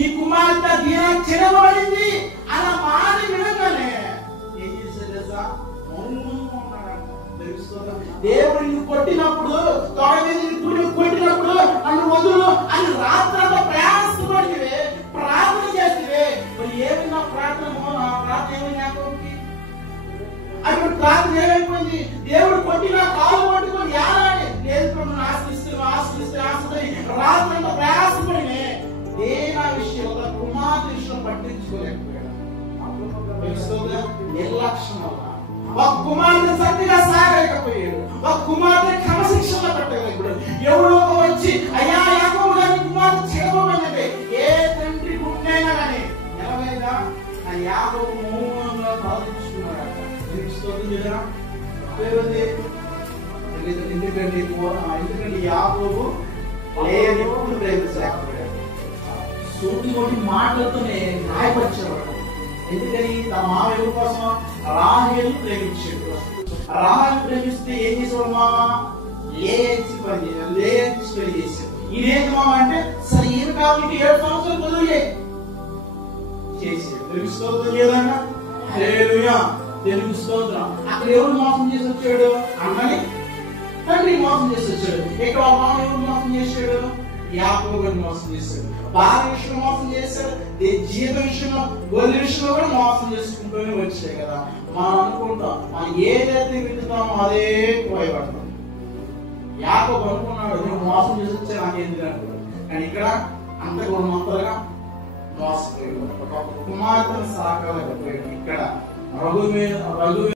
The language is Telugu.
ఈ కుమార్తె దీనా చెరబడింది అన్న మాట వినగానే ఏం చేశారు తెలుసా? మౌనంగా ఉన్నాడంట. తెలుస్తుందా? దేవుడిని కొట్టినప్పుడు తొడ మీద కొట్టినప్పుడు నన్ను వదులు అని రాత్రంతా ప్రయాసపడితే ప్రార్థన చేస్తే మరి ఏమైనా ప్రార్థన నా ప్రార్థన ఏమైనా అటువంటి ప్రార్థన ఏమైపోయింది? దేవుడు కొట్టిన కాలు పట్టుకొని యాలని లేదు ఆశ్రయిస్తే రాత్రంతా ప్రయాసపడి దేనా విషయం ఒక కుమార్తె విషయం పట్టించుకోలేకపోయాడు. నిర్లక్ష్యం వల్ల ఒక కుమార్తె సరిగా సాగలేకపోయాడు. ఒక కుమార్తె క్రమశిక్షణ పెట్టలేకపోయాడు. ఎవరో వచ్చి అయ్యా యాకోబు గారి కుమార్తె చెరపబడినదే ఏ తండ్రి గుండైనా కానీ నెలవేదా నా యాకోబు మౌనంగా ప్రార్థించుకున్నాడు. ఎందుకంటే యాకోబు ఎప్పుడు ప్రేమించలేకపోయాడు. సూటి మాటలతోనే గాయపరిచేవాడు. ఎందుకని తన మామ ఎవరి కోసం? రాహేలు ప్రేమించాడు. రాహేలు ప్రేమిస్తే ఏం చేసేవాడు మామ? లేచి పెళ్లి చేశాడు. ఈయనేంటి మామ అంటే సరే ఈయన కాబట్టి 7 సంవత్సరాలు వదిలి చేశాడు. ప్రేమిస్తోంది ఏదన్నా తెలుగు స్తోత్రం. అక్కడ ఎవరు మోసం చేసి వచ్చాడు? అన్నని తండ్రి మోసం చేసి వచ్చాడు. ఇక్కడ మామ ఎవరు మోసం చేశాడు? యాకోబు మోసం చేశాడు. భార్య విషయంలో మోసం చేశాడు. జీవిత విషయంలో గొర్రెల విషయంలో కూడా మోసం చేసుకుంటూనే వచ్చాయి కదా. మనం అనుకుంటాం మనం ఏదైతే వింటున్నామో అదే పోయబడతాం. యాకోబు అనుకున్నాడు నువ్వు మోసం చేసి వచ్చా నాకు ఎందుకు అనుకున్నాడు. కానీ ఇక్కడ అంత గుణమంతగా మోసపోయాడు. ఒక కుమార్తెను సాకలేకపోయాడు. ఇక్కడ రఘు